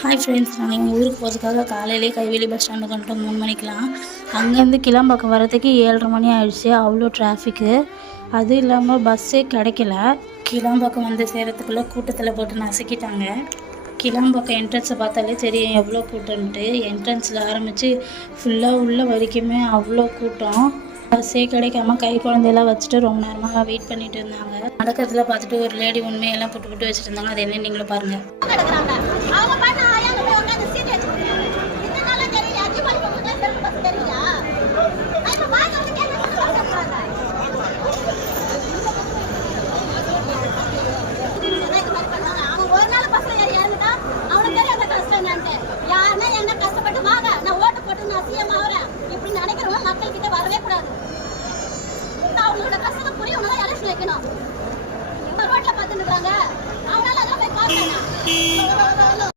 Hi friends, நாங்கள் எங்கள் ஊருக்கு போகிறதுக்காக காலையிலே கைவேலி பஸ் ஸ்டாண்டுக்கு வந்துட்டோம் 3 மணிக்கெலாம். அங்கேருந்து கிளம்பாக்கம் வரதுக்கு 7:30 மணி ஆயிடுச்சு. அவ்வளோ டிராஃபிக்கு. அதுவும் இல்லாமல் பஸ்ஸே கிடைக்கல. கிளம்பாக்கம் வந்து சேரத்துக்குள்ளே கூட்டத்தில் போட்டு நசுக்கிட்டாங்க. கிளம்பாக்கம் என்ட்ரன்ஸை பார்த்தாலே தெரியும் எவ்வளோ கூட்டம்ன்ட்டு. என்ட்ரன்ஸில் ஆரம்பித்து ஃபுல்லாக உள்ள வரைக்குமே அவ்வளோ கூட்டம். பஸ்ஸே கிடைக்காம கை குழந்தையெல்லாம் வச்சுட்டு ரொம்ப நேரமாக வெயிட் பண்ணிட்டு இருந்தாங்க. நடக்கிறதுல பார்த்துட்டு ஒரு லேடி உண்மையெல்லாம் புட்டு வச்சுட்டு இருந்தாங்க. அது என்ன நீங்களும் பாருங்கள். யாருன்னா என்ன கஷ்டப்பட்டு வாங்க, நான் ஓட்டு போட்டு நான் சிஎம் ஆகிறேன் இப்படி நினைக்கிறவங்க மக்கள் கிட்ட வரவே கூடாது. அவங்களோட கஷ்டம் புரியவங்க தான் எலெக்ஷன் வைக்கணும். ரோட்ல பார்த்துட்டு இருக்காங்க, அவங்களால அதெல்லாம் போய் பார்க்கணும்.